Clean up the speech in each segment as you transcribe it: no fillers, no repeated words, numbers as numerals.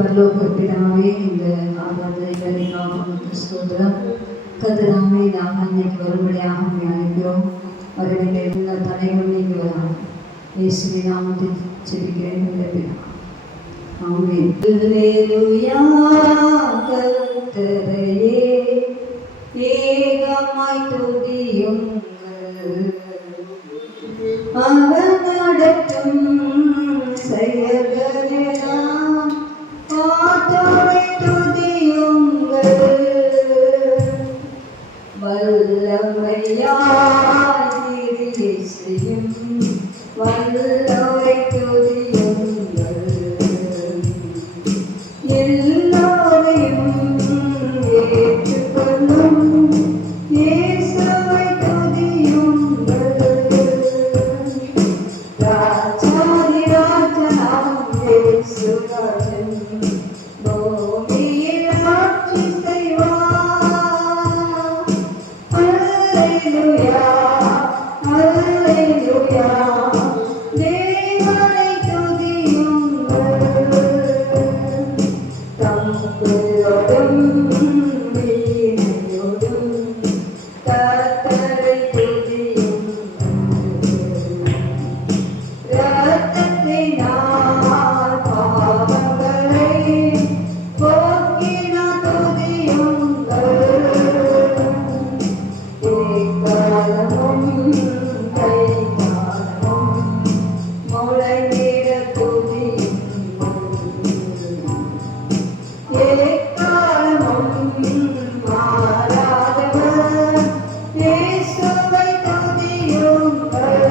பரலோக பிதாவே, இந்த ஆராதனை வேலைக்காக உமக்கு ஸ்தோத்திரம். கர்த்தராமே, நாங்கள் இன்னைக்கு வரும்படியாக உம்மை அழைக்கிறோம். வருகின்ற எல்லா தடைகளும் நீங்கி வரலாம். இயேசுவின் நாமத்தில் ஜெபிக்கிறேன் நல்ல பிதாவே. ஆமென். அல்லேலூயா. கர்த்தரையே ஏகமாய் துதியுங்கள். அவர் நடத்தும் செயல்களெல்லாம் காத்தோரை துதியுங்கள். வல்லமையாய் கிரியை செய்யும் வல்லோரை துதியுங்கள். எல்லோரையும் ஏற்றுக்கொள்ளும் இயேசுவை துதியுங்கள். ராஜாதி ராஜனாம் இயேசுராஜன் பூமியில் ஆட்சி செய்வார். அல்லேலூயா, அல்லேலூயா. தேவனை துதியுங்கள். தம்புரோடும் வீணையோடும் கர்த்தரை துதியுங்கள். இரத்தத்தினால் பாவங்களை போக்கினார் துதியுங்கள். எக்காலமும் கைகாலமும் முழங்கிட துதியுங்கள். எக்காலமும் மாறாதவர் இயேசுவை துதியுங்கள்.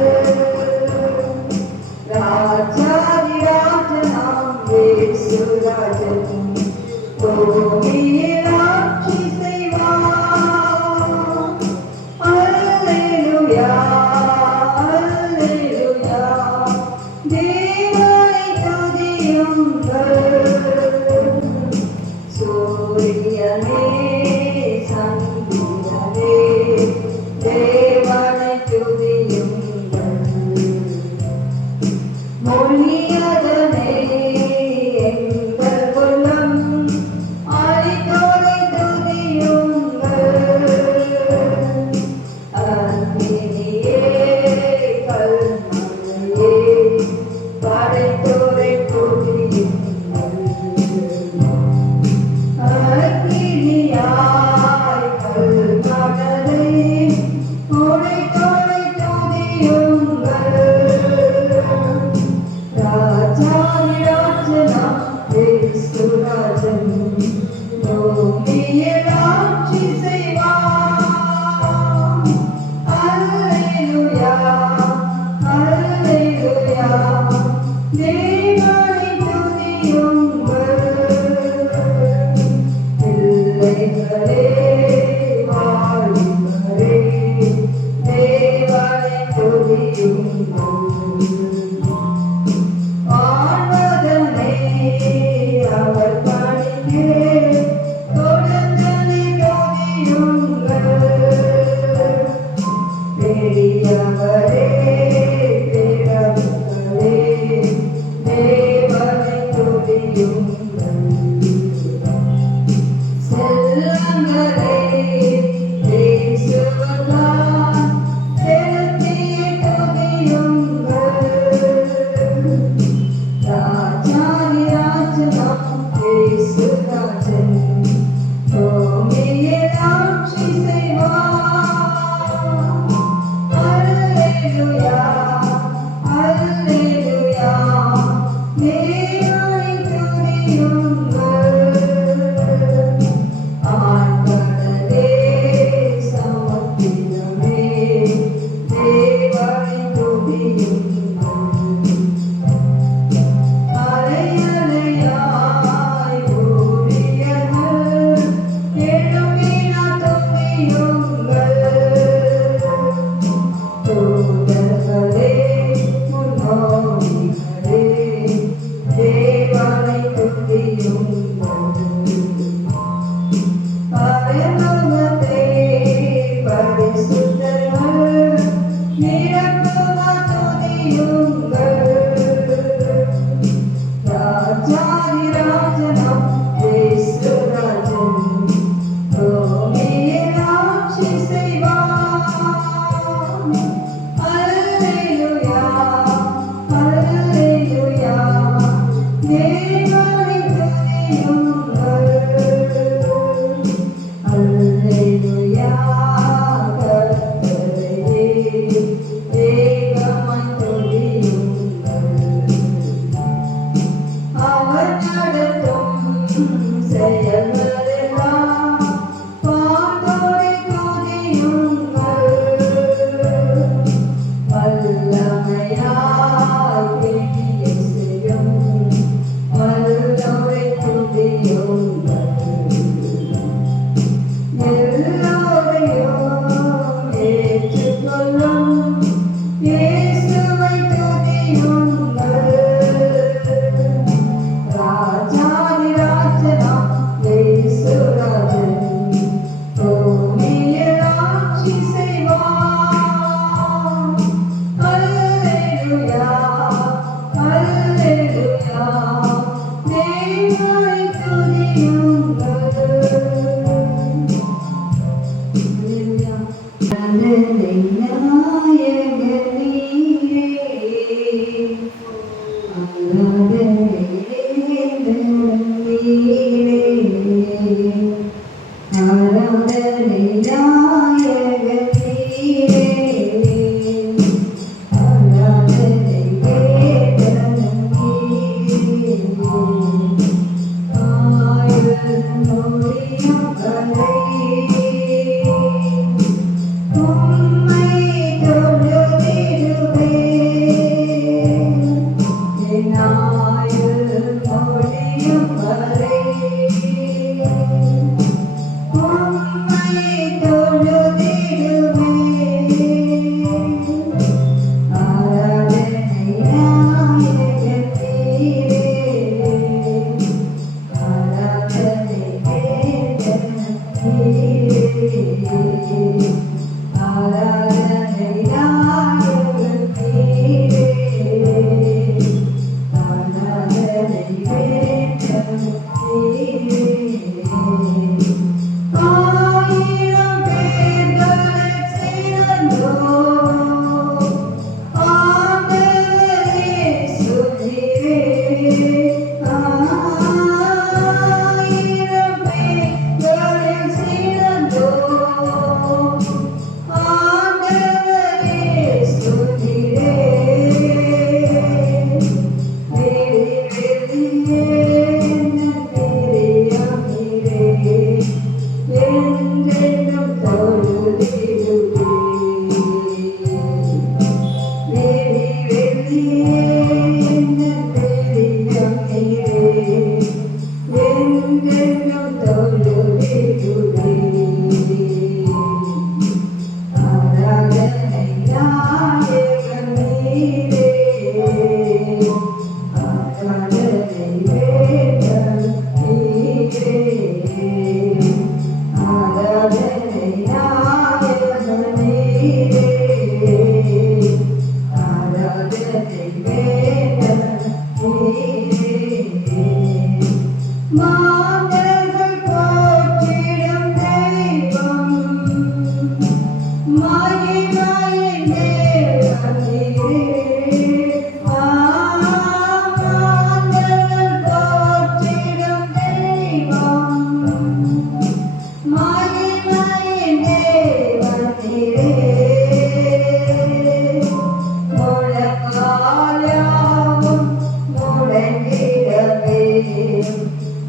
ராஜாதி ராஜனாம் இயேசுராஜன் பூமியில் ஆட்சி செய்வார். அல்லேலூயா, அல்லேலூயா. தேவனை துதியுங்கள். சூரியனே சந்திரனே தேவனை துதியுங்கள். மொழியதனே எங்கள் உள்ளம் ஆழித்தோரை துதியுங்கள். அக்கினியே கல்மழையே படைத்தோரை துதியுங்கள். அக்கினியாய் கல்மழலை உடைத்தோரை துதியுங்கள். ராஜாதி ராஜனாம் இயேசுராஜன் பூமியில் ஆட்சி செய்வார். அல்லேலூயா, அல்லேலூயா. தேவனை துதியுங்கள். பிள்ளைகளே வாலிபரே தேவனை துதியுங்கள். ஆழ்வதனே அவர் பணிக்கு கொடுத்தனை துதியுங்கள். பெரியவரே பெரியவரே தேவனை துதியுங்கள். செல்லங்களே இயேசுவுக்காய் செலுத்திய துதியுங்கள். ராஜாதி ராஜனாம் இயேசுராஜன் பூமியில் ஆட்சி செய்வார். அல்லேலூயா, அல்லேலூயா. தேவனை துதியுங்கள். ஆண்டவரே சமுத்திரமே தேவனை துதியுங்கள். அலையலையாய் ஓடியவர் எழும்பினார் துதியுங்கள். தூதர்களே முன்னோடிகளே தேவனை துதியுங்கள்.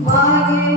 My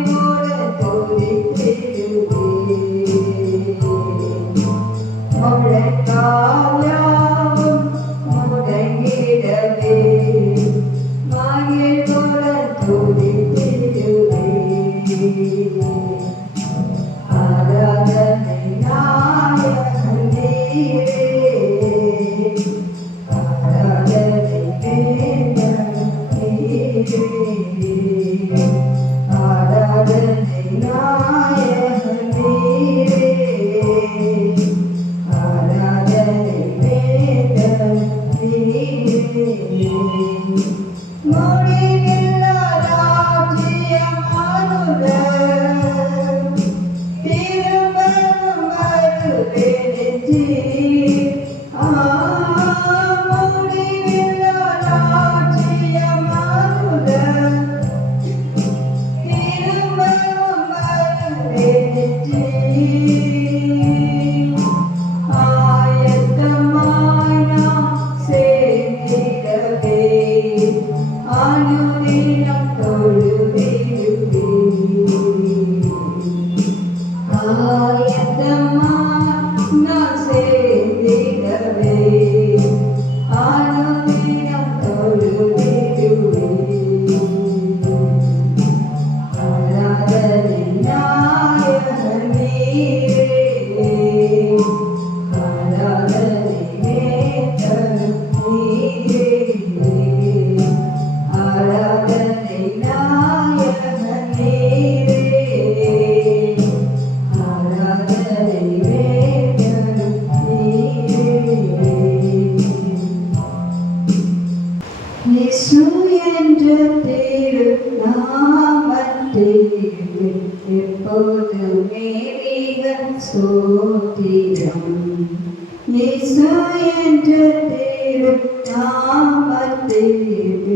நாமத்தேக்கு எப்போதுமே மிக ஸ்தோத்திரம். இயேசு என்ற திரு நாமத்தேக்கு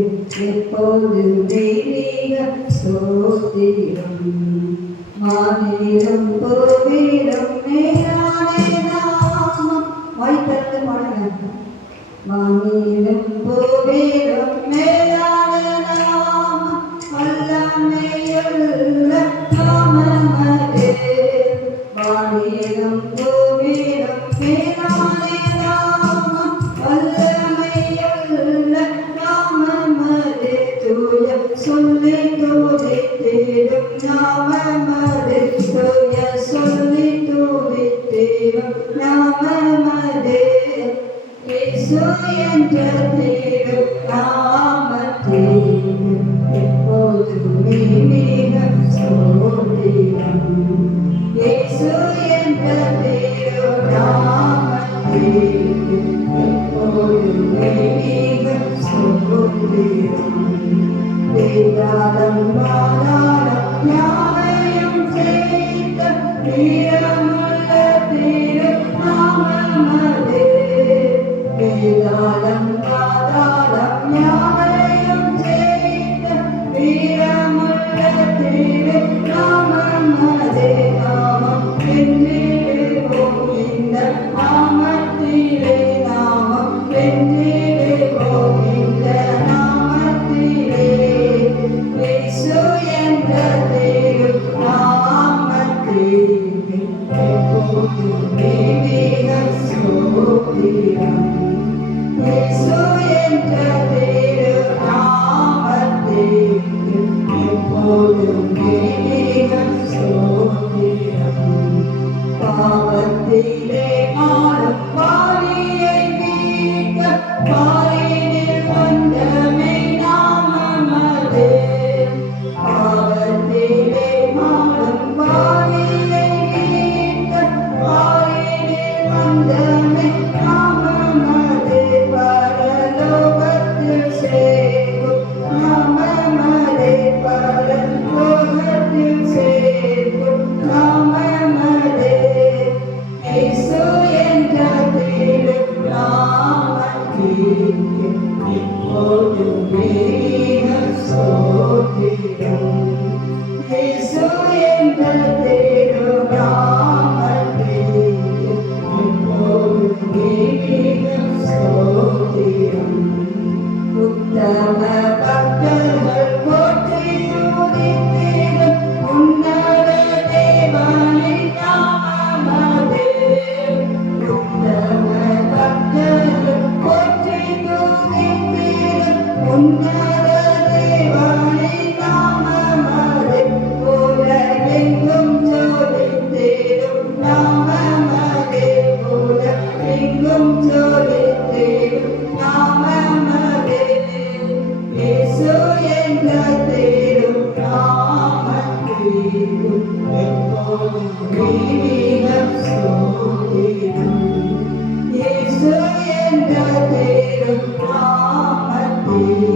எப்போதுமே மிக ஸ்தோத்திரம். வானிலும் பூவிலும் மேலான நாமம். வாய் திறந்து பாடுங்க. வானிலும் பூவிலும் மேலான நாமம் வல்லமையுள்ள நாமம் அது. வானிலும் பூவிலும் மேலான நாமம் வல்லமையுள்ள நாமம் அது. தூய சொல்லி துதித்திடும் நாமம் அது. தூய சொல்லி துதித்திடும் நாமம் அது. இயேசு என்ற திரு நாமத்தேக்கு எப்போதுமே மிக ஸ்தோத்திரம். இயேசு என்ற திரு நாமத்தேக்கு எப்போதுமே மிக ஸ்தோத்திரம். வேதாளம் பாதாளம் யாவையும் சேர்த்த வீரமுள்ள திரு நாமம் அது. வேதாளம் பாதாளம் யாவையும் சேர்த்த வீரமுள்ள திரு நாமம் அது. நாமம் வென்றிடுவோம் இந்த நாமத்திலே. நாமம் வென்றிடுவோம் இந்த நாமத்திலே. இயேசு என்ற திரு நாமத்தேக்கு எப்போதுமே மிக ஸ்தோத்திரம். இயேசு என்ற திரு நாமத்தேக்கு எப்போதுமே மிக ஸ்தோத்திரம். பாவத்திலே ஆளும் பாவியை மீட்க பாரினில் வந்தமே நாமம் அது. பாவத்திலே ஆளும் பாவியை மீட்க பாரினில் வந்தமே நாமம் அது. பரலோகத்தில் சேர்க்கும் நாமம் அது. பரலோகத்தில் சேர்க்கும் நாமம் அது. இயேசு என்ற திரு நாமத்தேக்கு எப்போதுமே மிக ஸ்தோத்திரம். இயேசு என்ற திரு நாமத்தேக்கு எப்போதுமே மிக ஸ்தோத்திரம். உத்தம பக்தர்கள் போற்றி துதித்திடும் உன்னத தேவனின் நாமம் அது. உத்தம பக்தர்கள் போற்றி துதித்திடும் உன்னத தேவனின் நாமம் அது. உலகெங்கும் ஜொலித்திடும் நாமம் அது. உலகெங்கும் ஜொலித்திடும் நாமம் அது. இயேசு என்ற திரு நாமத்தேக்கு எப்போதுமே மிக ஸ்தோத்திரம். இயேசு என்ற திரு நாமத்தேக்கு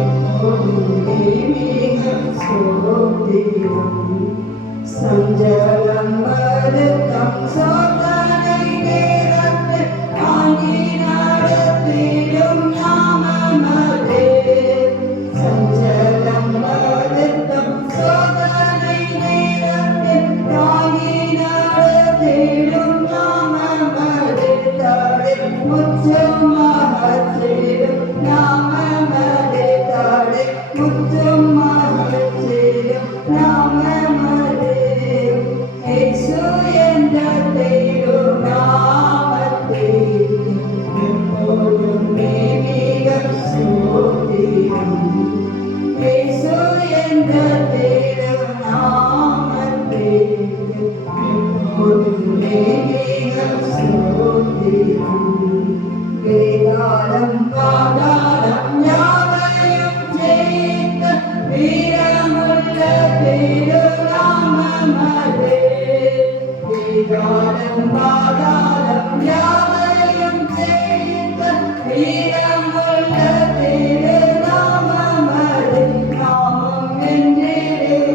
எப்போதுமே மிக ஸ்தோத்திரம். சஞ்சலம் வருத்தம் சோதனை நேரத்தில் தாங்கி நடத்திடும் நாமம் அது. சஞ்சலம் வருத்தம் சோதனை நேரத்தில் தாங்கி நடத்திடும் நாமம் அது. தடை முற்றும் மகற்றிடும் நாமம் அது. தடை முற்றும் மகற்றிடும் நாமம் அது. இயேசு என்ற திரு நாமத்தேக்கு எப்போதுமே மிக ஸ்தோத்திரம். இயேசு என்ற திரு நாமத்தேக்கு எப்போதுமே மிக ஸ்தோத்திரம். வேதாளம் பாதாளம் யாவையும் சேர்த்த வீரமுள்ள திரு நாமம் அது. வேதாளம் பாதாளம் யாவையும் சேர்த்த வீரமுள்ள திரு நாமம் அது. நாமம் வென்றிடுவோம்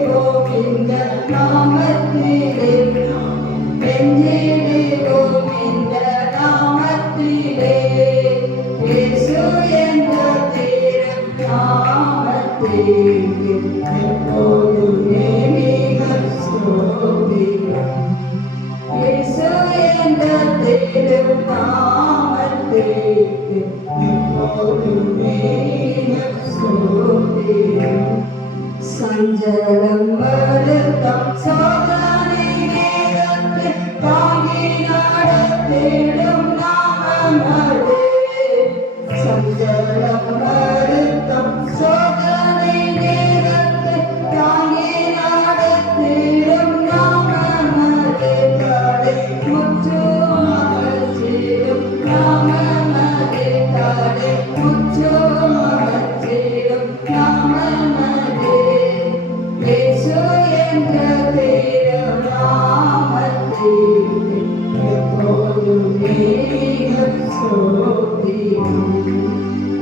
நாமத்திற்கு எப்போதுமே ஸ்தோத்திரம். சஞ்சலம் வருத்தம் சோதனை நேரத்தில் தாங்கி நடத்திடும் நாமமதே. சஞ்சலம் வருத்தம் சோதனை நேரத்தில் தாங்கி நடத்திடும் நாமமதே. தடை முற்றும் அகற்றிடும் நாமமதே. தடை முற்றும் அகற்றிடும் நாமமதே. இயேசு என்ற திருநாமத்திற்கு எப்போதுமே ஸ்தோத்திரம்.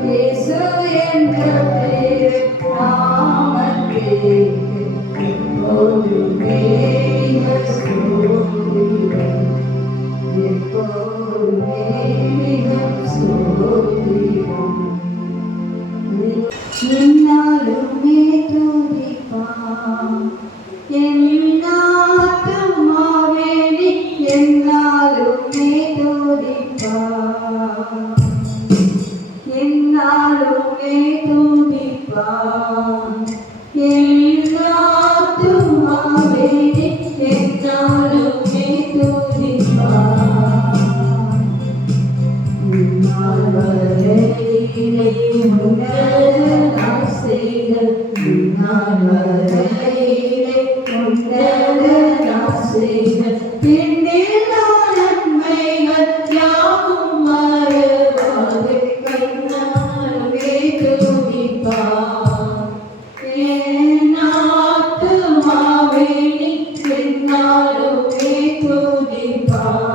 இயேசு என்ற திருநாமத்திற்கு எப்போதுமே ஸ்தோத்திரம். எப்போதுமே ஸ்தோத்திரம். என்னாலுமே துதிப்பான் என்னாத்மாவே நீ என்னாலுமே துதிப்பான் என்னாலுமே துதிப்பான் என்னாத்மாவே நீ என்னாலுமே துதிப்பான். இந்நாள் வரையிலே உன்னதனாய் செய்த இந்நாள் வரையிலே உன்னதனாய் செய்த பின்னில்லா நன்மைகள் யாவும் மறவாதே கண்ணாலே துதிப்பான். என் ஆத்துமாவே நீ எந்நாளுமே துதிப்பான்.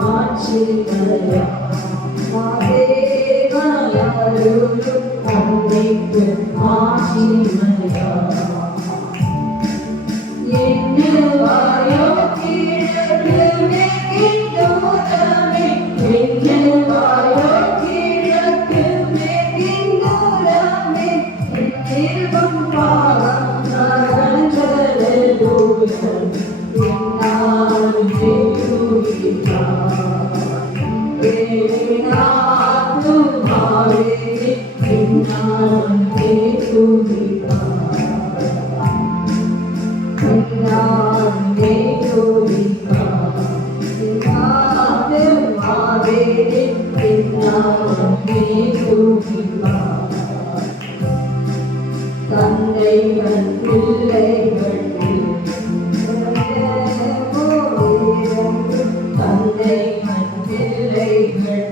மாற்றினயா தேவனருளும் அன்னைக்கு மாற்றினயா என்னவாயோ கிழக்கு மேற்கின் தூரமே என்னவாயோ கிழக்கு மேற்கின் தூரமே என் பாவம் நகர்ந்தது தூரம் என்னாலும் தந்தைகள் பிள்ளைகள் தந்தைகள் பிள்ளைகள்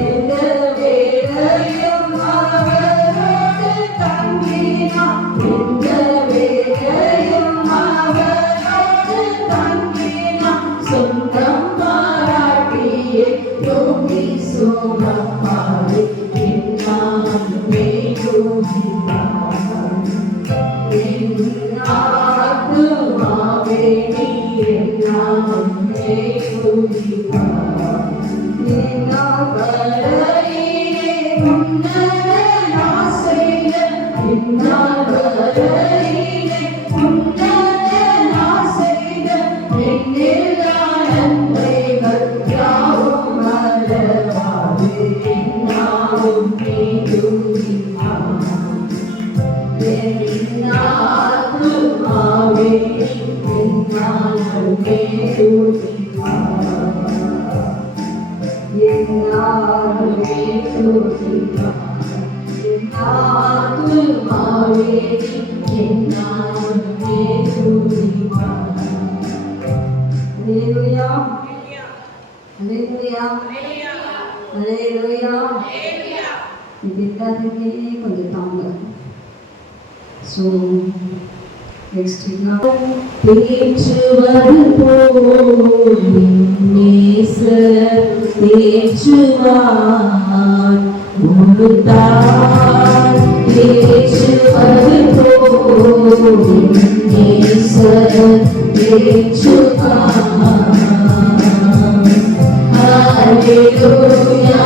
எந்த வேளையும் அவரோடு தங்கினான் எந்த வேளையும் அவரோடு தங்கினான் சொந்தம் பாராட்டியே யோகி சோமப்பாடி என்னாலுமே யோகிப்பான் என் ஆத்துமாவே நீ என்னாலுமே யோகிப்பான் இது எல்லாத்தையுமே கொஞ்சம் தாங்க. ஸோ நெக்ஸ்ட் பேச்சுவது போல் நேசர் பேச்சுவார் முழுதார் பேச்சுவது போல் நேசர் பேச்சுவார். ஹல்லேலூயா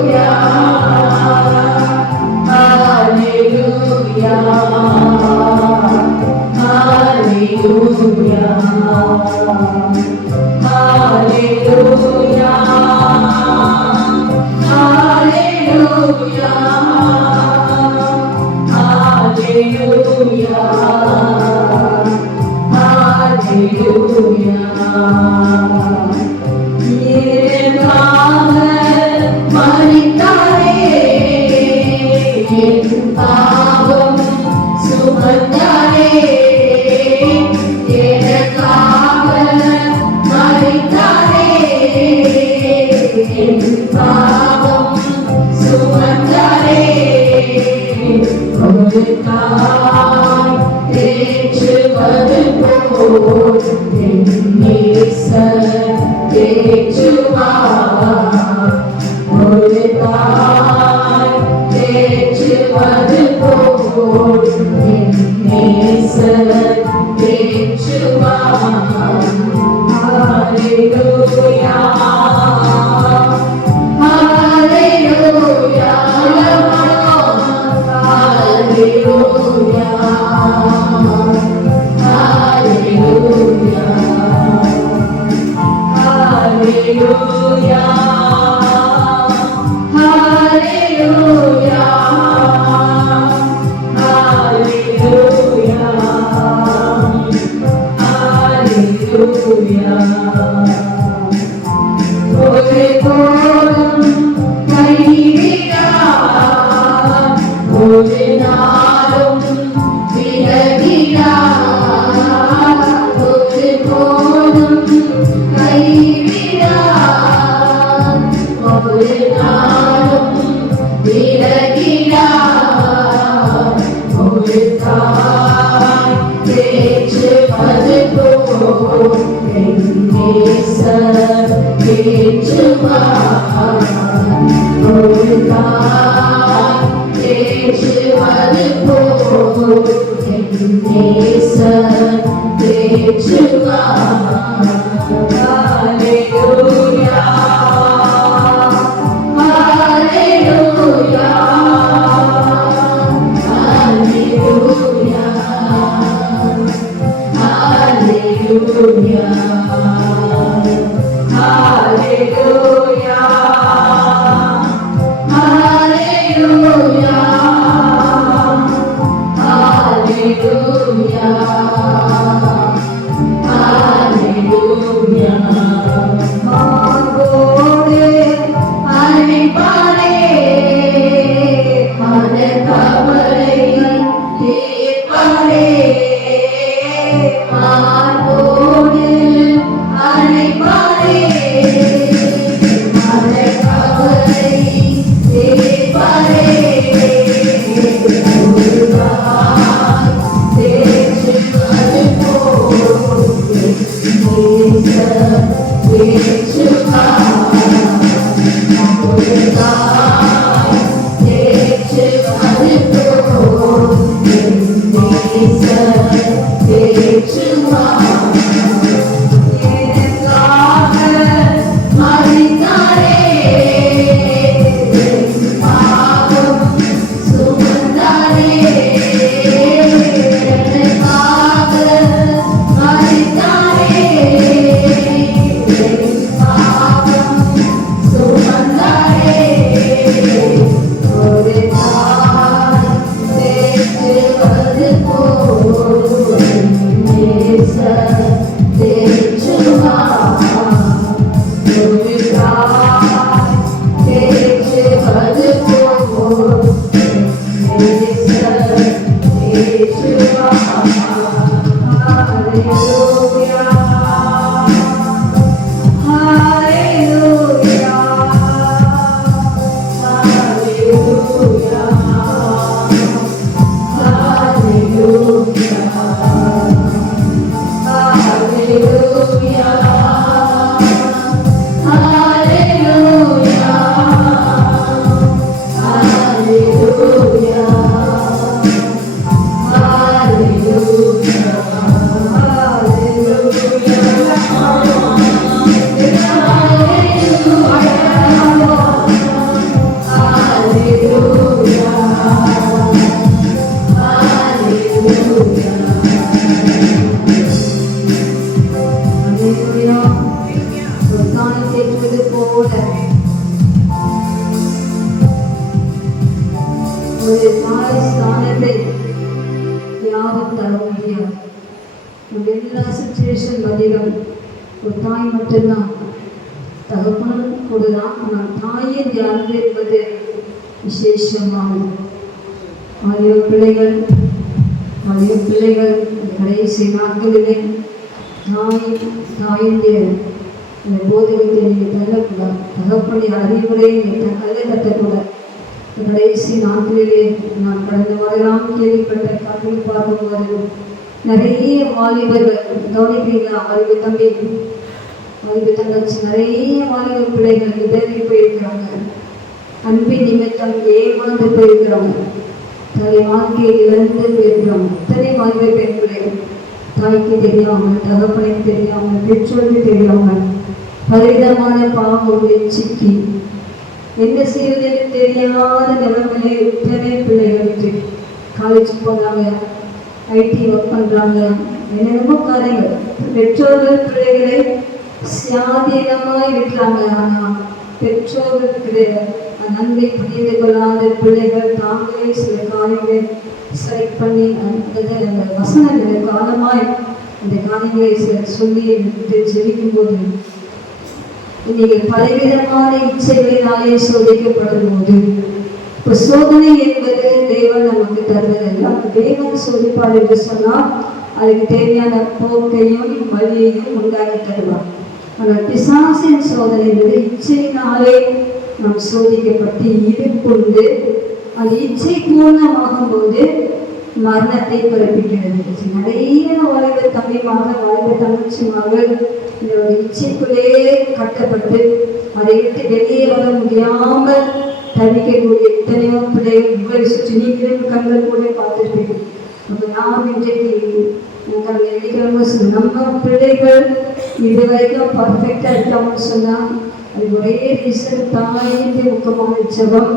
Hallelujah. To எல்லா சுச்சுவேஷன் அதிகம் ஒரு தாய் மட்டும்தான், தகப்பனும் கூட தான். ஆனால் தாயின் அன்பு என்பது விசேஷமானது. பிள்ளைகள் கடைசி நாட்களிலே தாயுடைய போதகத்தை நீங்கள் தள்ளக்கூடாது, தகப்பனுடைய அறிவுரை நீங்கள் கற்றுக்கூடாது. கடைசி நாட்களிலே நான் கடந்த வாரெல்லாம் கேள்விப்பட்ட காட்டில் பார்க்கும்போது நிறைய வாலிபர்கள் கவனிக்கிறீங்களா? வாலிப தம்பி, வாலிப தங்கச்சி, நிறைய வாலிப பிள்ளைகள் இடறி போயிருக்கிறாங்க, அன்பின் நிமித்தம் ஏமாந்து போயிருக்கிறாங்க, தன்னுடைய வாழ்க்கையை இழந்து போயிருக்கிறாங்க. இத்தனை வாலிப பெண் பிள்ளைகள் தாய்க்கு தெரியாமல், தகப்பனுக்கு தெரியாமல், பெற்றோருக்கு தெரியாமல் பலவிதமான பாவங்களை சிக்கி என்ன செய்வதற்கு தெரியாத நிலைமையிலே இத்தனை பிள்ளைகளுக்கு காலேஜ் போகிறாங்க, ஐடி ஒர்க் பண்ணுறாங்க, என்னென்னமோ காரியங்கள். பெற்றோர்கள் பிள்ளைகளை சுயாதீனமாய் விட்டுறாங்க. ஆனால் பெற்றோர்களுக்கு நன்மை புரிந்து கொள்ளாத பிள்ளைகள் தாங்களே சில காரியங்களை செலக்ட் பண்ணி அந்த வசனங்களை காலமாய் அந்த காரியங்களை சொல்லி ஜெபிக்கும் போது நீங்கள் பலவிதமான இச்சைகளினாலே சோதிக்கப்படும் போது, இப்போ சோதனை என்பது தேவன் நமக்கு தருவதல்ல. தேவன் சோதிப்பார் என்று சொன்னால் அதுக்கு தேவையான போக்கையும் வழியையும் உண்டாக்கி தருவார். ஆனால் பிசாசின் சோதனை என்பது இச்சையினாலே நாம் சோதிக்கப்பட்டு ஈடுகொண்டு அந்த இச்சை பூர்ணமாகும் போது மரணத்தை பிறப்பிக்கிறது. நிறைய வாலிப தம்பிமாக, வாலிப தங்கச்சியாக இந்த ஒரு இச்சைக்குள்ளே கட்டப்பட்டு அதை விட்டு வெளியே வர முடியாமல் தவிக்கக்கூடிய எத்தனையோ பிள்ளைகள் உங்களை சுற்றி நீங்களும் கண்கள் கூட பார்த்துருப்பீங்க. அப்போ நாம் இன்றைக்கு நம்ம பிள்ளைகள் இது வரைக்கும் பர்ஃபெக்டாக இருக்காமல் சொன்னால் அது ஒரே ரீசன் தாயுடைய முக்கியமான ஜெபம்,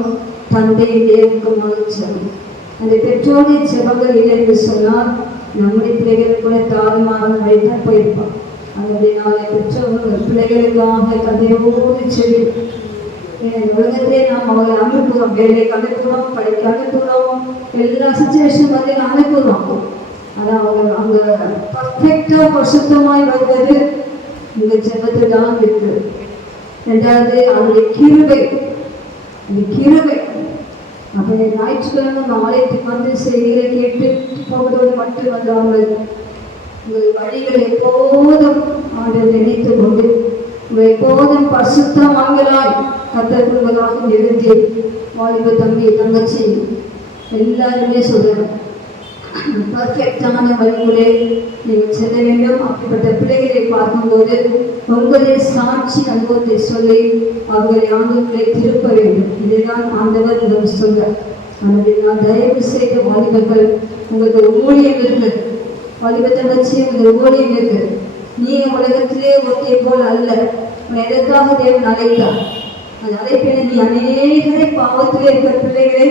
தந்தையுடைய முக்கியமான ஜெபம். அந்த பெற்றோருடைய ஜெபங்கள் இல்லை என்று சொன்னால் நம்முடைய பிள்ளைகள் கூட தாறுமாறு நடைதான் போயிருப்பான். அதனால பெற்றோர்கள் பிள்ளைகளுக்காக கதையோடு செடி உலகத்திலே நாம் அவங்களை அனுப்புகிறோம், வேலைக்கு அனுப்புகிறோம், படிக்க அனுப்புகிறோம், எல்லா சுச்சுவேஷன் வந்து அனுப்புகிறோம். ஆனால் அவங்க அவங்க பர்ஃபெக்டாக பரிசுத்தமாய் வருவது இந்த ஜெபத்தில் தான் இருக்கு. ரெண்டாவது அவருடைய கிருபை, அந்த கிருபை. அப்போ ஞாயிற்றுக்கிழமை நம்ம ஆலயத்துக்கு வந்து செய்கிற கேட்டு போவதோடு மட்டும் வந்தாமல் உங்கள் வழிகளை எப்போதும் ஆண்டவர் நினைத்து கொண்டு உங்கள் எப்போதும் பரிசுத்தமாகலாய் கத்தருக்குள்ளாக எழுதி வாலிப தம்பி தங்கச்சி எல்லாருமே சொல்கிறேன், பர்ஃபெக்டான வழிகளே நீங்கள் செல்ல வேண்டும். அப்படிப்பட்ட பிள்ளைகளை பார்க்கும்போது உங்களுடைய சாட்சி அனுபவத்தை சொல்லி அவர்களை ஆண்டவர்களை திருப்ப வேண்டும். இதுதான் ஆண்டவர் இடம் சொல்ல. அல்லது நான் தயவு செய்த வாலிபர்கள், உங்களுக்கு ஊழியம் இருக்கு, வாலிப தங்கச்சி உங்களுக்கு ஊழியம் இருக்கு. நீங்கள் உலகத்திலே ஒருத்தை போல் அல்ல. எதற்காக தேவன் அழைத்தார்? அந்த அழைப்பினை நீ அநேகரை பாவத்திலே இருக்கிற பிள்ளைகளை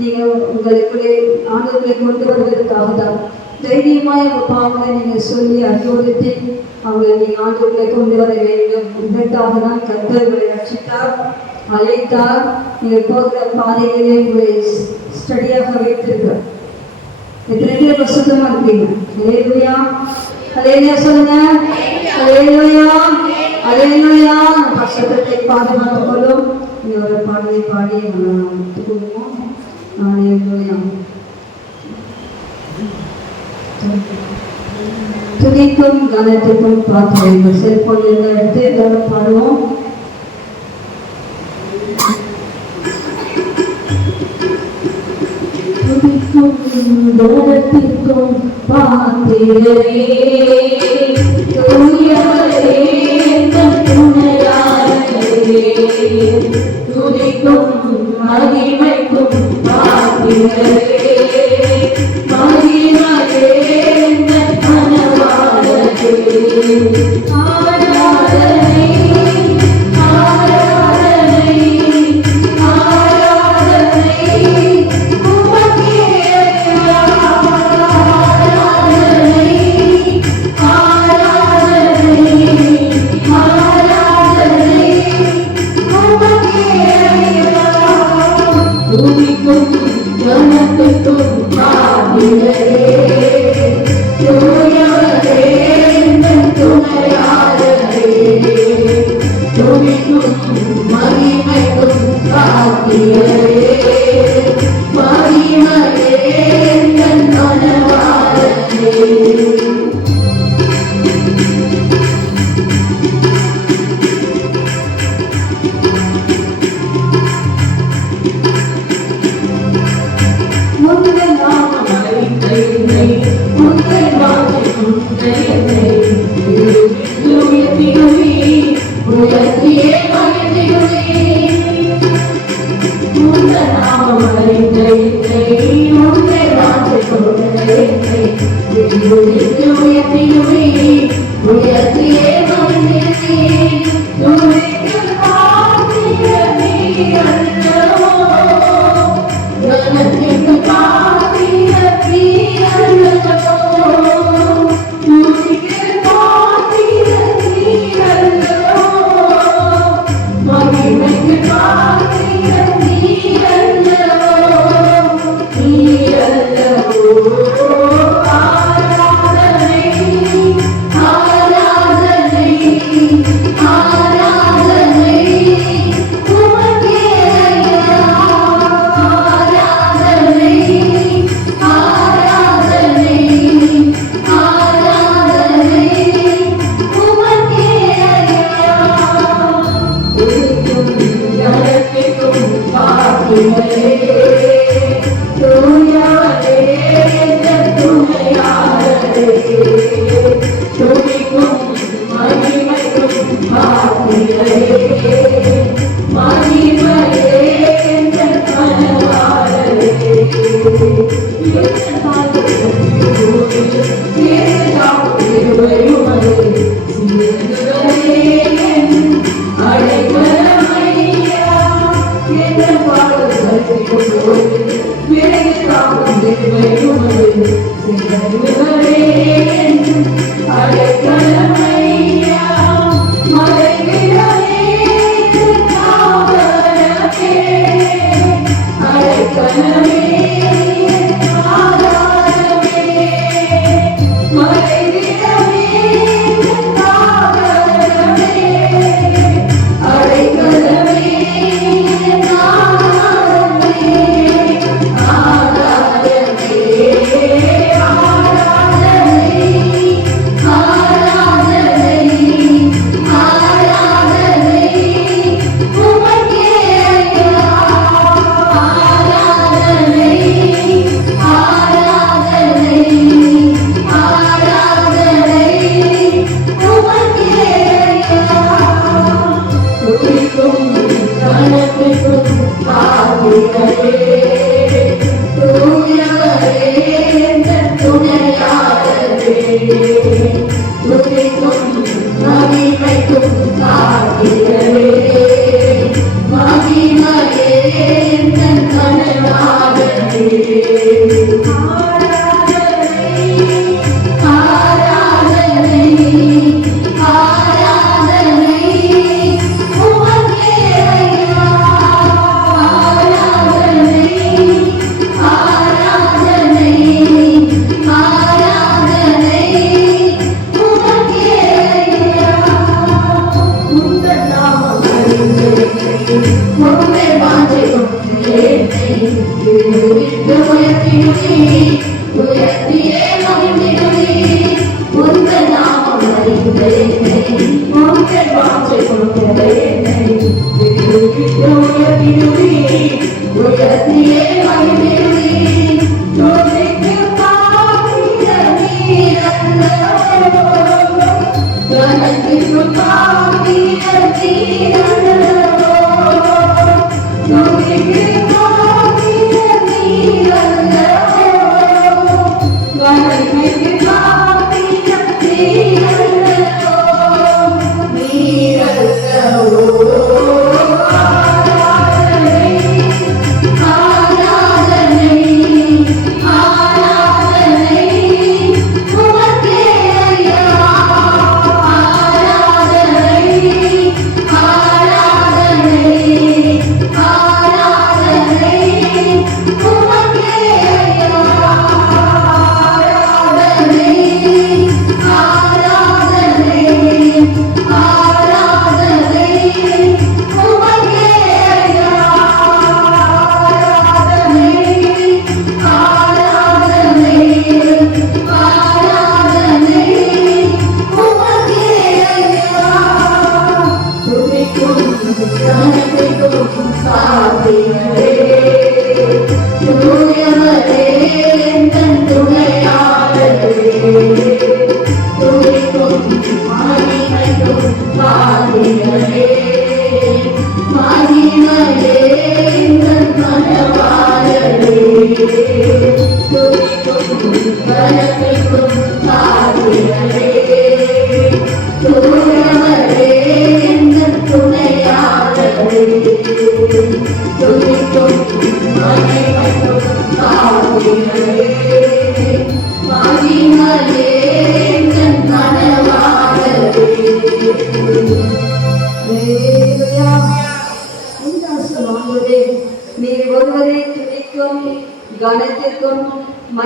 நீங்கள் உங்களுக்குள்ளே ஆண்டவர்களை கொண்டு வருவதற்காக தான். தைரியமாய் உங்கள் பாவங்களை நீங்கள் சொல்லி அறிவுறுத்தி அவங்களை நீங்கள் ஆண்டவர்களை கொண்டு வர வேண்டும். இதற்காக தான் கர்த்தர்களை ரட்சித்தார், அழைத்தார். நீங்கள் போகிற பாதைகளே உங்களை ஸ்டடியாக வைத்திருக்கிறார். எத்தனை பேர் பரிசுத்தமா இருக்கீங்க? அல்லேலூயா, அல்லேலூயா சொல்லுங்க. அல்லேலூயா, அல்லேலூயா. பரிசுத்தத்தை பாதுகாத்துக் கொள்ளும். இந்த ஒரு பாடலை பாடி கொள்வோம். அல்லேலூயா. துதிக்கும் கனத்துக்கும் பார்த்து செல்போன் எடுத்து எல்லாரும் பாடுவோம். துதிக்கும் பாத்திரரே துதியவரே துணையாளரே, துதிக்கும் மகிமைக்கும் பாத்திரரே மகிமையே மனவாளரே. Ah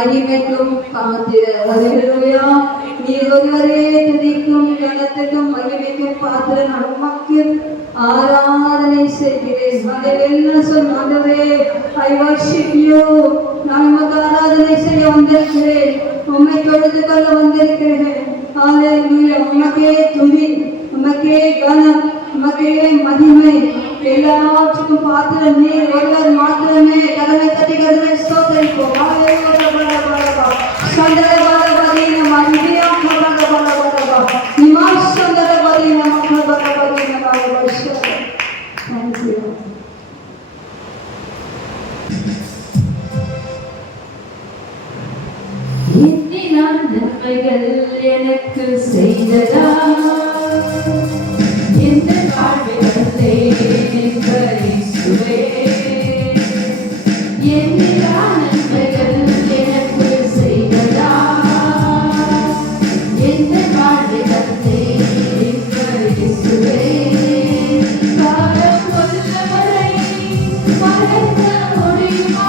மகிமைக்கும் பாத்திர. ஹல்லேலூயா. நீர் ஒருவரே துதிக்கும் கனத்துக்கும் மகிமைக்கும் பாத்திரம். உமக்கு ஆராதனை செய்கிறேன். ஹல்லேலூயா. சொல் ஆண்டவரே, I worship you. நான் உமக்கு ஆராதனை செய்ய வந்திருக்கிறேன். உம்மை தொழுது கொள்ள வந்திருக்கிறேன். ஹல்லேலூயா. உமக்கே துதி, உமக்கே கனம், உமக்கே மகிமை. எல்லாத்துக்கும் பாத்திரம் நீர் ஒருவர் மாத்திரமே. கதவை தட்டி கதவை ஸ்தோத்திரிப்போம். ஹல்லேலூயா. சந்தரபாரபதீன மகிமையா கபரபாரபா நிமாசந்தரபதீன மகபரபதீன பாரபஷ. Thank you. எண்ணினால் நன்மைகள் எனக்கு செய்ததா, எந்த வாழ்வில் இயேசுவே. எண்ணினால் நன்மைகள் எனக்கு செய்ததா, எந்த வாழ்வில் இயேசுவே. காலம் கொல்லவரை மறக்க முடியுமா?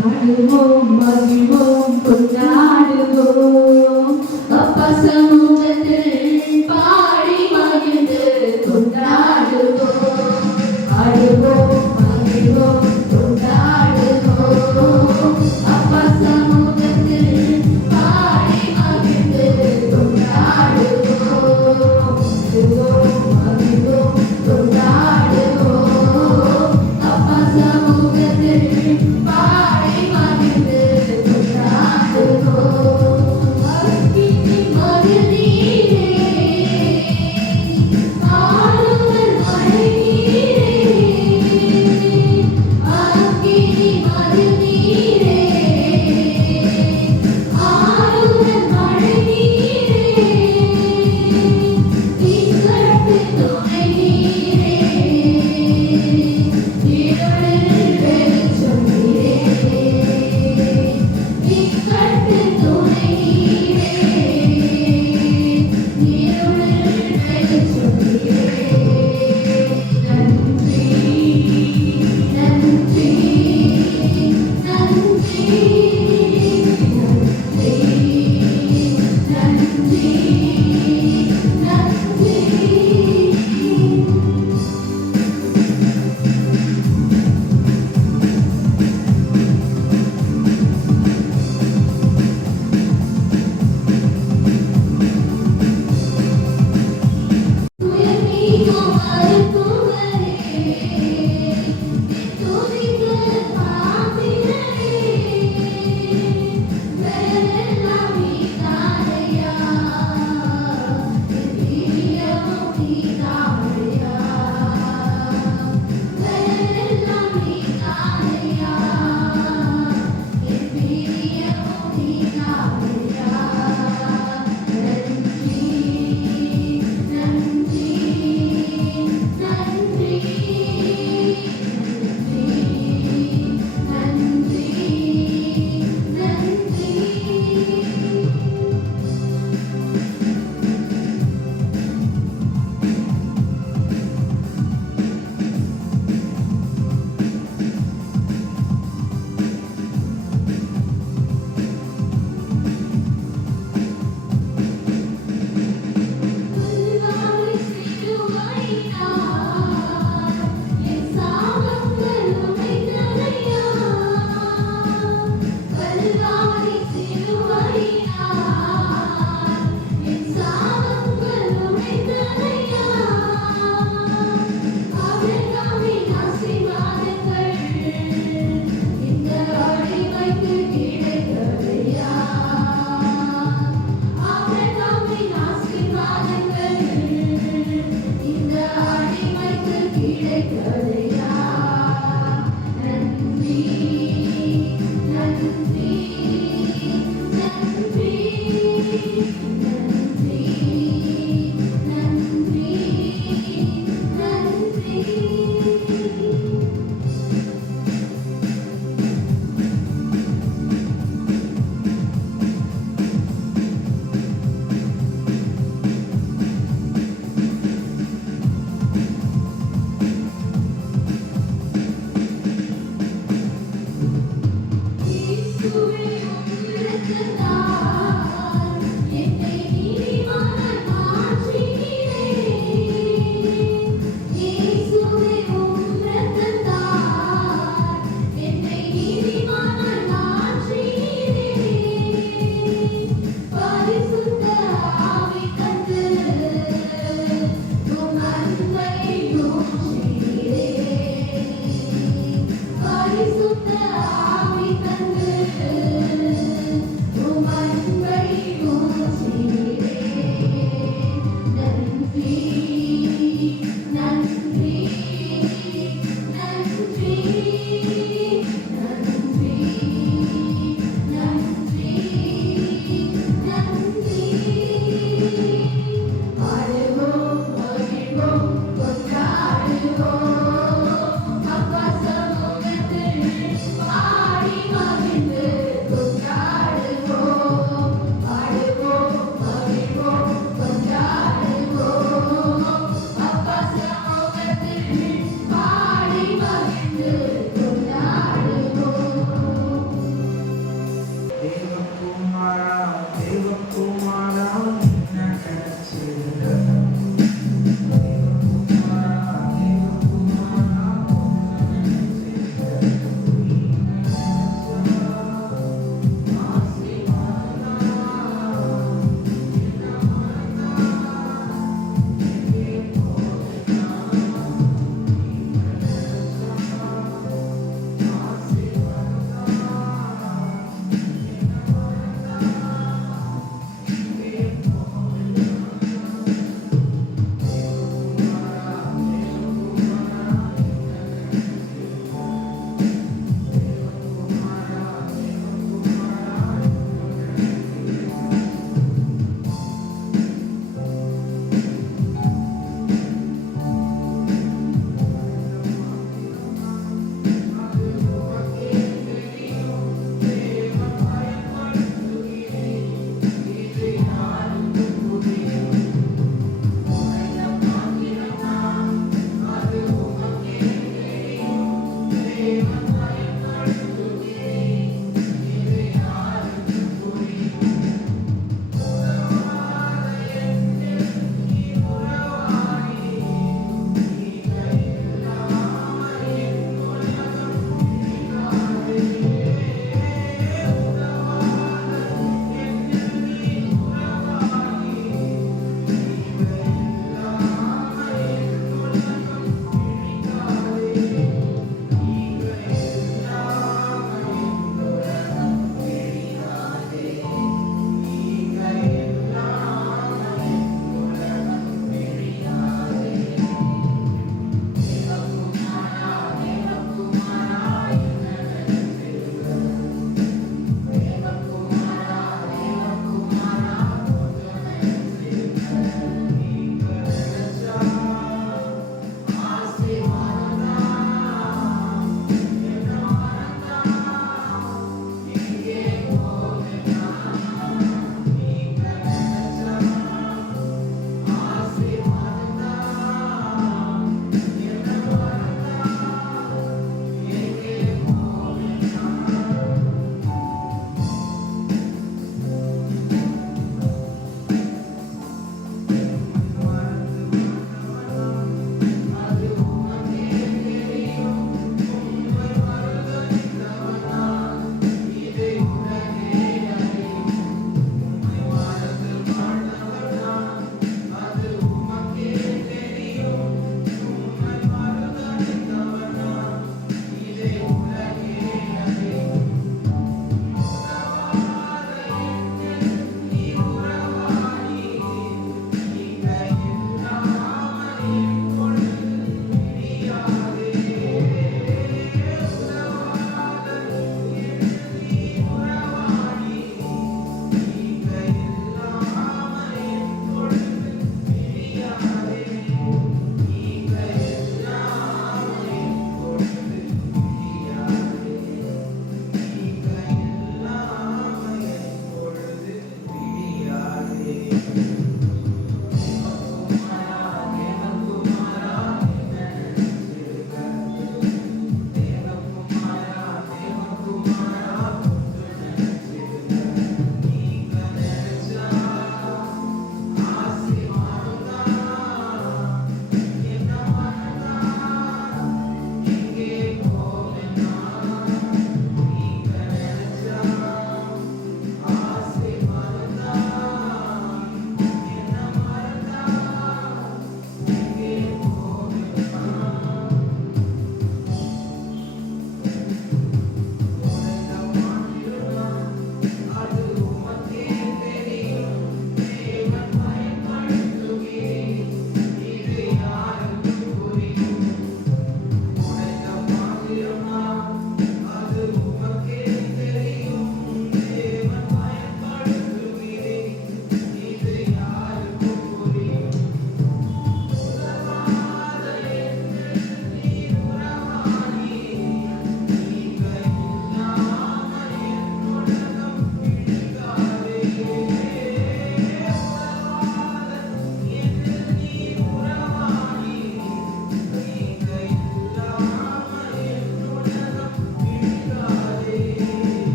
பாடுவோம் மகிழ்வோம் கொண்டாடுவோம் அப்பா சமூகத்தில் பாடி மகிழ்ந்து கொண்டாடுவோம் ஆடுவோம் மகிழ்வோம் கொண்டாடுவோம் அப்பா சமூகத்தில் பாடி மகிழ்ந்து கொண்டாடுவோம் மகிழ்வோம் கொண்டாடுவோம் அப்பா சமூகத்தில் பாடி மகிழ்ந்து கொண்டாடுவோம் அக்கினி மகிழ்ந்தீரே ஆளுநர் மழை நீரே அக்கினி மகிழ்ந்தீரே ஆளுநர் மழை நீரே இக்கட்டு துணை நீரே இருளில் வெளிச்சம் நீரே இக்கட்டு துணை நீரே இருளில் வெளிச்சம் நீரே நன்றி நன்றி நன்றி நன்றி நன்றி நன்றி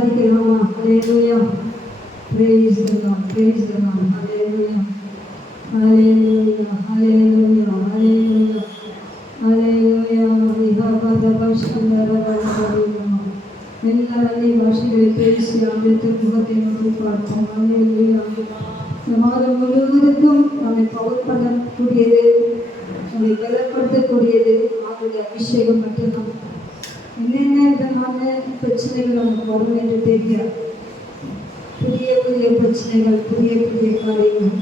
ஆராதிக்கலாமா? ஹல்லேலூயா. Praise the Lord. Praise the Lord. Hallelujah. Hallelujah. Hallelujah. Hallelujah. Hallelujah. எல்லாரையும் பாஷைகளை பேசி ஆண்டத்தை முகத்தை நோக்கி பார்ப்போம். Hallelujah. இந்த மாதம் முழுவதற்கும் நம்மை பவர் பண்ணக்கூடியது, நம்மை பலப்படுத்தக்கூடியது அவருடைய அபிஷேகம் மட்டும்தான். என்னென்ன விதமான பிரச்சனைகள் நமக்கு வரும் என்று தெரியாது. புதிய புதிய பிரச்சனைகள், புதிய புதிய காரியங்கள்,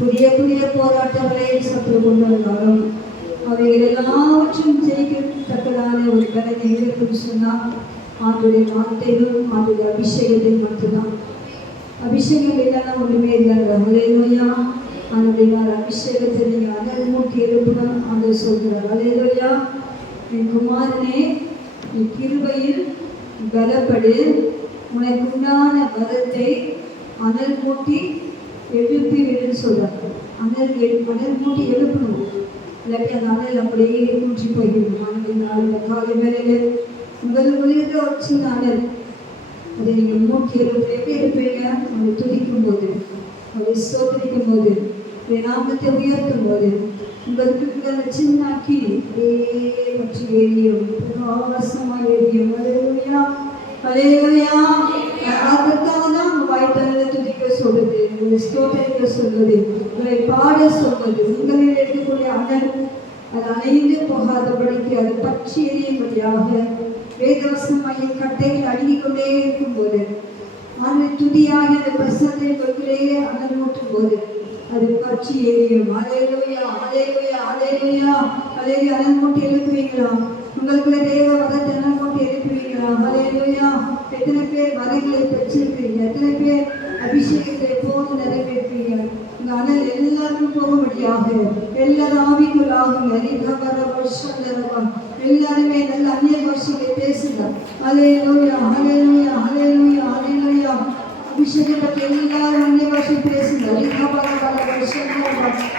புதிய புதிய போராட்டங்களை சற்று கொண்டு வந்தாலும் அவைகள் எல்லாவற்றும் ஜெயிக்கத்தக்கதான ஒரு பலனை எங்களுக்கு சொன்னால் ஆண்டுடைய வார்த்தைகளும் ஆண்டுடைய அபிஷேகத்தை மட்டும்தான். அபிஷேகம் இல்லைன்னா ஒன்றுமே இல்லைங்க. ஹல்லேலூயா. ஆண்டுடைய அபிஷேகத்தை நீங்கள் அனல் மூட்டி எழுப்பணும் ஆண்டு சொல்கிறார். ஹல்லேலூயா. என் குமாரனே, நீ கிருபையில் பலப்படு, உனக்கு உண்டான வரத்தை அனல் மூட்டி எழுப்பி விடுன்னு சொல்கிறார். அனல் மூட்டி எழுப்பணும், இல்லாட்டி அந்த அனல் அப்படியே மூச்சு போய்விடும். ஆனால் காலை வேலையில் உங்களுக்குள்ள இருக்கிற ஒரு சின்ன அனல், அதை நீங்கள் மூட்டி எழுப்பி எப்படி இருப்பீங்க? அதை துதிக்கும் போது, அதை ஸ்தோத்திரிக்கும் போது, அதை நாமத்தை உயர்த்தும் போது உங்களுக்கு இருக்கிற அந்த சின்ன அக்கி அப்படியே பற்றி எரியும், பிரகாசமாக எரியும். ஹல்லேலூயா. ஹல்லேலூயா. அதற்காக தான் உங்கள் வாய்த்தால துதிக்க சொல்வது, உங்களை ஸ்தோத்திரிக்க சொல்வது, உங்களை பாட சொல்வது. உங்களில் இருக்கக்கூடிய அனல் அது அணைந்து போகாதபடிக்கு, அது பற்றி எரியும்படியாக வேதவசம் மையம் கட்டையில் அடுக்கிக் கொண்டே இருக்கும்போது, ஆனால் துதியாக அந்த பிரசத்தை உங்களுக்குள்ளேயே அனல் ஊட்டும் போது அது பற்றி எரியும். ஹல்லேலூயா. ஹல்லேலூயா. ஹல்லேலூயா. ஹல்லேலூயா. அனல் மூட்டி எழுப்புவீங்களா? உங்களுக்குள்ள தேவ வரத்தை அனல் மூட்டி எழுப்புவீங்களா? ஹல்லேலூயா. எத்தனை பேர் வரங்களை பெற்றிருப்பீங்க? எத்தனை பேர் அபிஷேகத்தை எப்போது நிறைவேற்பீங்க? இந்த அனல் எல்லாருக்கும் போகும்படியாக எல்லாரும் ஆவிக்குள்ளாகுங்க. எல்லாருமே நல்ல அந்நிய பாஷைகளை பேசுங்க. ஹல்லேலூயா. ஹல்லேலூயா. ஹல்லேலூயா. ஹல்லேலூயா. அபிஷேகப்பட்ட எல்லாரும் அந்நிய பாஷை பேசுங்க.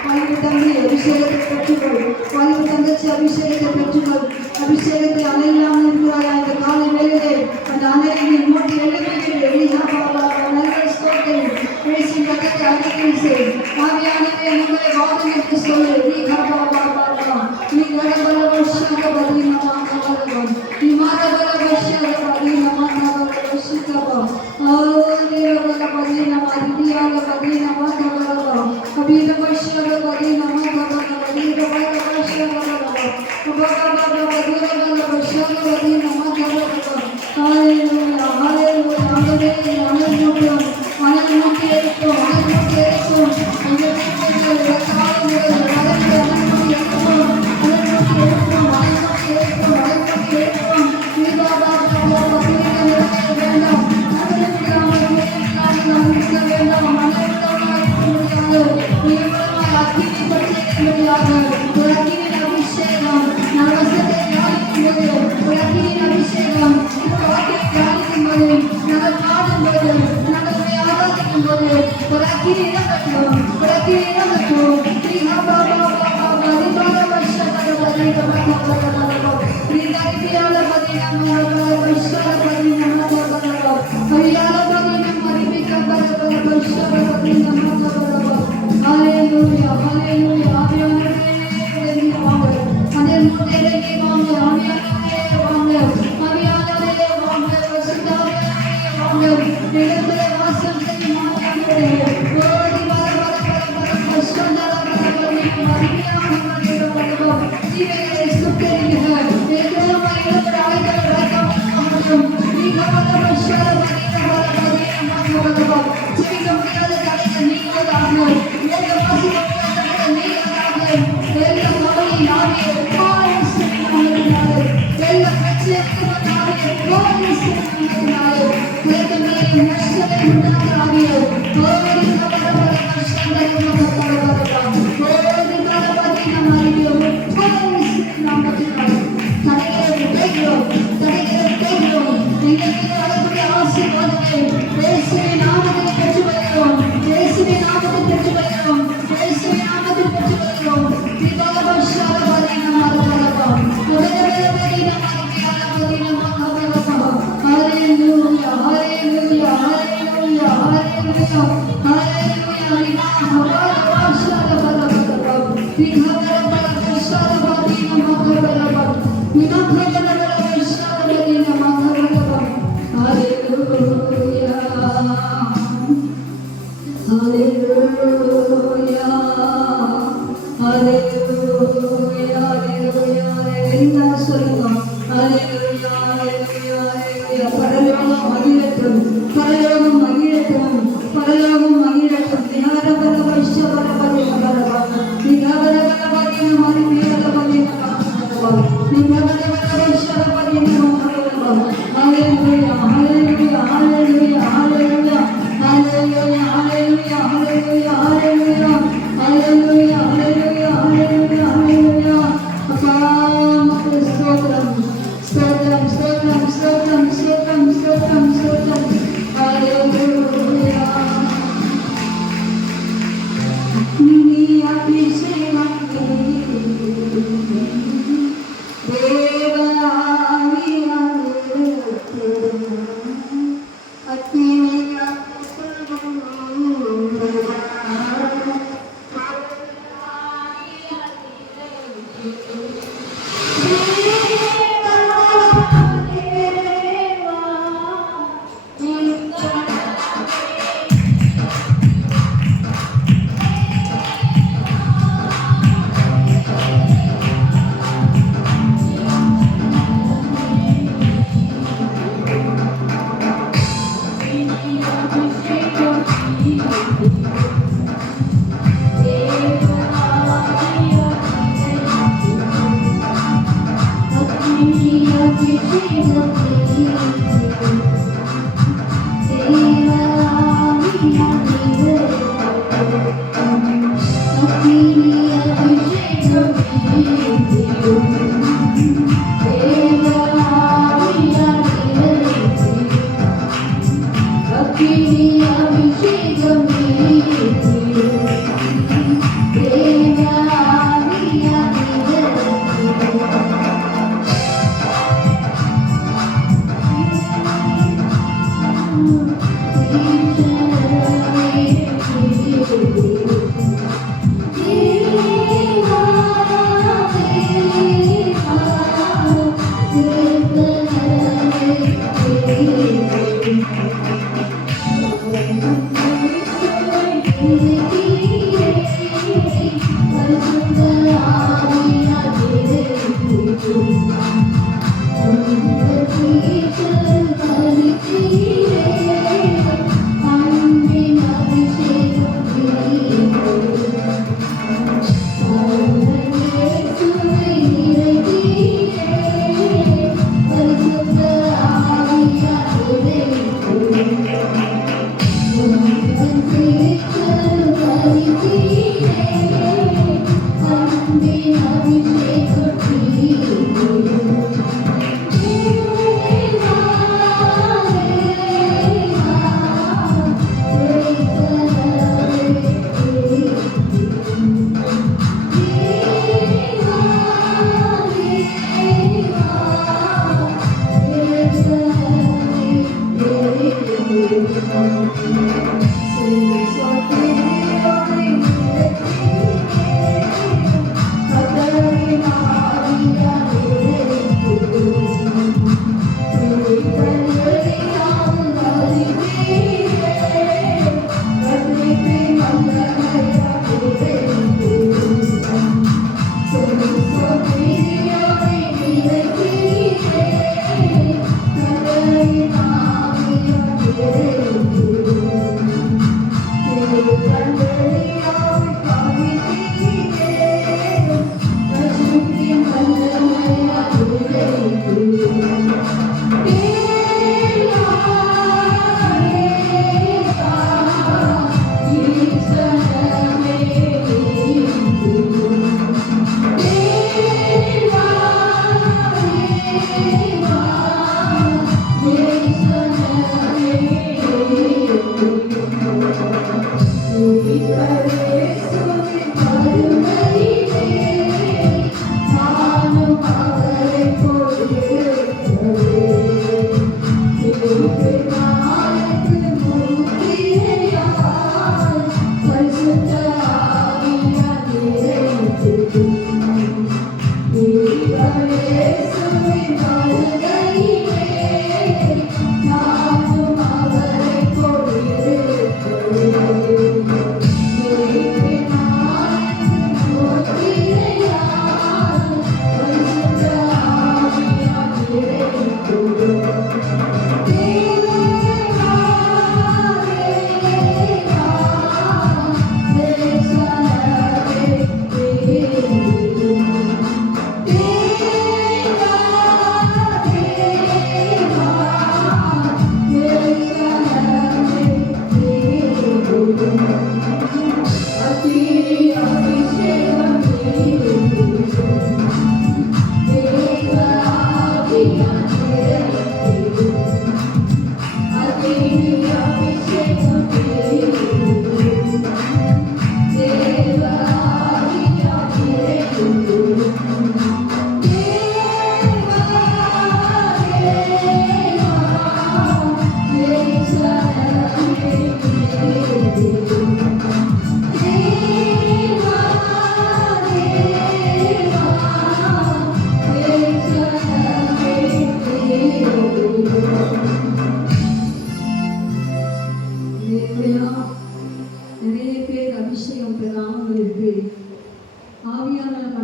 வாழ்வு தம்பி அபிஷேகத்தை பெற்றுக்கொள், வாழ்வு தங்கச்சி அபிஷேகத்தை பெற்றுக்கொள். அபிஷேகத்தை அணையில்லாமல் இருக்கிறாயா? இந்த காலை வேலையிலே அந்த அணையை மூட்டி எழுப்புகிறேன். பேசி கட்டத்தை அறிக்கை செய். ஆவியானவே உங்களை வாதம் என்று சொல்லு. நீ கடபல வருஷாக பதினமாம், நீ மாதபல வருஷாக பதினமாம் வருஷித்தவா ஆவீரபல பதினமா தியாக பதினமா தவறவா அபீத வருஷாக பதினமா தவறவா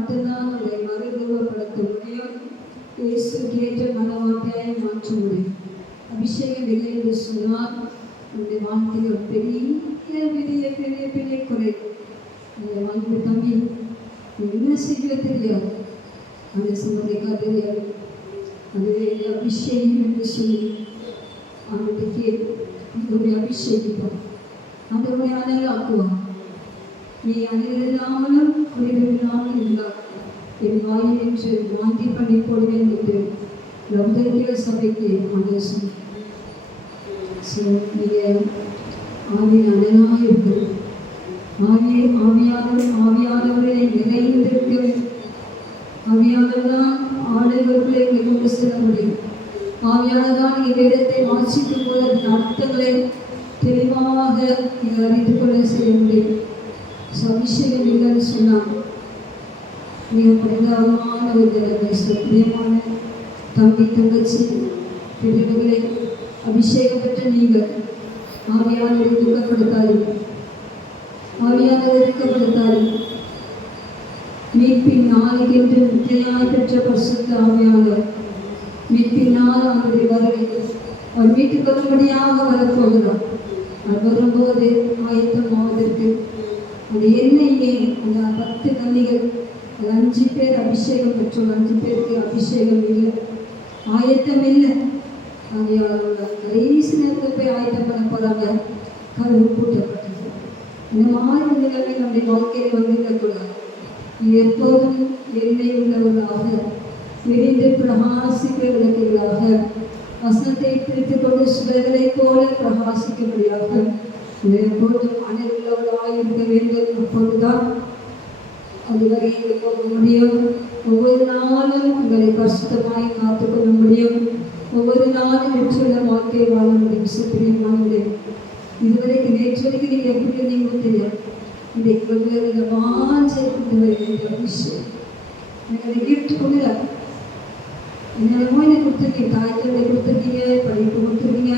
மட்டும்தான் உங்களை மறுரூபப்படுத்த முடியும். இயேசுக்கு ஏற்ற மனவாட்டியாய் மாற்ற முடியும். அபிஷேகம் இல்லை என்று சொன்னால் உங்களுடைய வாழ்க்கையில் ஒரு பெரிய பெரிய பெரிய பெரிய குறை. அந்த வாழ்க்கை தம்பி என்ன செய்ய தெரியாது, அந்த சமதைக்கா தெரியாது. அதுவே அபிஷேகம் என்று சொல்லி அவனுக்கு அவருடைய அபிஷேகிப்பான், அதனுடைய அனலாக்குவான். நீ அணிலில்லாமலும் குளிரில்லாமலும் இருந்தார் என் வாயில் என்று வாங்கி பண்ணி போடுவேன் என்று லவ்தரிக்கிற சபைக்கு ஆலோசனை. ஸோ நீங்கள் ஆவியின் அனலாக இருக்கிறது. ஆவியானவரை நிறைந்திருக்க வேண்டும். ஆவியானவர் தான் ஆளுநர்களை எங்களை கொண்டு செல்ல முடியும். ஆவியானதான் வேதத்தை வாசிக்கும் போது அதன் அர்த்தங்களை தெளிவாக நீங்கள் அறிந்து கொள்ள செய்ய முடியும். அபிஷேகம் இல்லைன்னு சொன்னாங்க. மிக பரிதாபமான ஒரு நிலைமை. பிரியமான தம்பி தங்கச்சி பிரிவுகளை அபிஷேகம் பெற்ற நீங்கள் ஆவியானவரை துக்கப்படுத்தாதீர்கள், ஆவியானவரை துக்கப்படுத்தாதீர்கள். மீட்பின் நாளுக்கென்று முத்தையாய் பெற்ற பரிசுத்த ஆவியானவர் மீட்பின் நாள் அவருடைய வருகை அவர் மீட்டுக் கொள்ளும்படியாக வரப்போகிறார். அவர் வரும்போது ஆயத்தமாவதற்கு அது என்னையே அந்த 10 கன்னிகள் 5 பேர் அபிஷேகம் பெற்றோம். 5 பேருக்கு அபிஷேகம் இல்லை, ஆயத்தம் இல்லை. கடைசி நேரத்தில் போய் ஆயத்தம் பண்ண போறாங்க. கருவு கூட்டப்பட்டது. இந்த மாதிரி நிலைமை நம்முடைய வாழ்க்கையில் வந்துவிடக்கூடாது. எப்போதும் எண்ணெய் உள்ளவர்களாக விரிந்து பிரகாசிக்க விளக்குகளாக வசனத்தை பிரித்துக் கொண்டு சுடர்களை போல பிரகாசிக்கும்படியாக எப்போதும் அனைவர்களாக இருக்க வேண்டும். அப்பொழுதுதான் அதுவரை போக முடியும். ஒவ்வொரு நாளும் உங்களை பரிசுத்தமாய் காத்துக்கொள்ள முடியும். ஒவ்வொரு நாளும் வெற்றியுள்ள வாழ்க்கை வாழ முடியும். சுப்பிரியமானவர்களே, இதுவரைக்கு நேற்று வரைக்கும் நீங்கள் எப்படி இருந்தீங்களோ தெரியாது. இன்றைக்கு வெவ்வேறு வாஞ்சை கொண்டு வருகின்ற விஷயம் எனக்கு கிஃப்ட் கொடுங்க. என்னென்னமோ எனக்கு கொடுத்துருக்கீங்க, தாய்த்தந்தை கொடுத்துருக்கீங்க, படிப்பு கொடுத்துருக்கீங்க,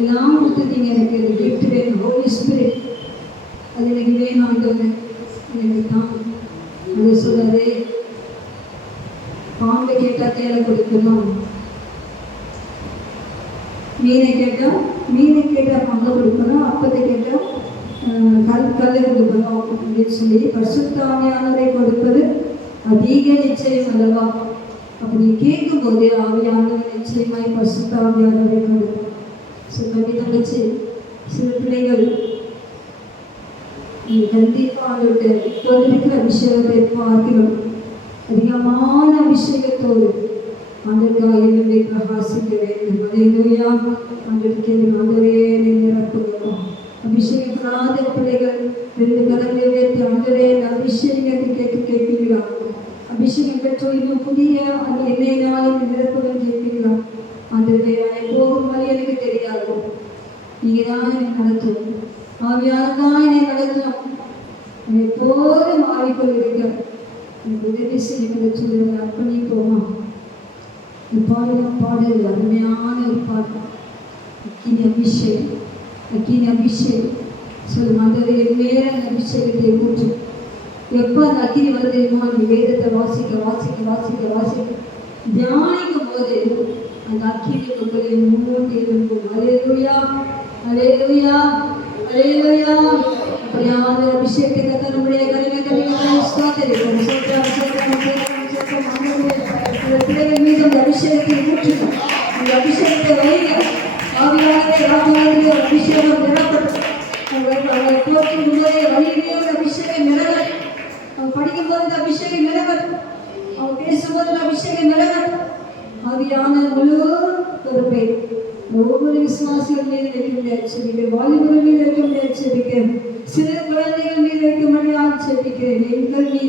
எல்லாம் கொடுத்துருக்கீங்க. எனக்கு அந்த கிஃப்ட் வேணும். ஹோலி ஸ்பிரிட் அது எனக்கு வேணும். ஆண்டவரே எனக்கு தான் அது சொல்லாதே. பாம்பை கேட்டால் தேலை கொடுக்கணும், மீனை கேட்டால் பங்கை கொடுக்கணும், அப்பத்தை கேட்டால் கல்லை கொடுக்கணும் அப்படின்னு சொல்லி பரிசுத்த ஆவியானவரை கொடுப்பது அதிக நிச்சயம் அல்லவா? அப்படி கேட்கும் போது ஆவியானவர் நிச்சயமாய் பரிசுத்த ஆவியானவரை கொடுக்கும். சொல்லி தங்கச்சி சில பிள்ளைகள் கண்டிப்பாக இப்போது இருக்கிற அபிஷேகத்தை பார்க்கிறோம். அதிகமான அபிஷேகத்தோடு ஆண்டவருக்காக என்னை பிரகாசிக்க வேண்டும். அல்லேலூயா. ஆண்டவருக்கே ஆண்டவரே நிரப்புகிறோம். அபிஷேகப்படாத பிள்ளைகள் 2 கரங்களை உயர்த்தி ஆண்டவரே அபிஷேகத்தை கேட்பீர்களா? அபிஷேகம் பெற்றோ இன்னும் புதிய அது என்னையினாலும் நிரப்புகள் கேட்பீர்களா? ஆண்டவரே போகும் வழி எனக்கு தெரியாது, நீங்கள் தான் என்னை நடத்தும். ஆவியானதான் என்னை நடத்தும். என்னை எப்போது மாறிக்கொண்டிருக்க எனக்கு உதவி செய்ய சொல்லி அர்ப்பணிப்போமா? பாடல் அருமையான ஒரு பாட்டு. அக்கினி அபிஷேகம் சொல்லும். அந்த மேல அந்த அபிஷேகத்தை ஊற்று. எப்போ அந்த அக்கினி வருது தெரியுமா? அந்த வேதத்தை வாசிக்க தியானிக்கும் போது அந்த அக்கினி உங்களை முன்னோக்கி இருக்கும். அல்லேலூயா, அல்லேலூயா, அல்லேலூயா. அப்படியான அபிஷேகத்தை கத்த நம்முடைய பிள்ளைகள் மீது அந்த அபிஷேகத்தை ஊற்றணும். அந்த அபிஷேகத்தை வைங்க. ஆவியானவரே ராஜாவிலே அபிஷேகம் நிரப்பட்டும். அவங்களை போற்றும் போதே வழியிலே ஒரு அபிஷேகம் நிரப்பட்டும். அவங்க படிக்கும்போது இந்த அபிஷேகம் நிரப்பட்டும். அவங்க பேசும்போது அபிஷேகம் நிரப்பட்டும். ஆவியான முழு பொறுப்பை ஒவ்வொரு விசுவாசிகள் மீது வைக்க வாலிபர்கள் மீது வைக்க சிறு குழந்தைகள் மீது வைக்க முடியாது செபிக்கிறேன். எங்கள் மீது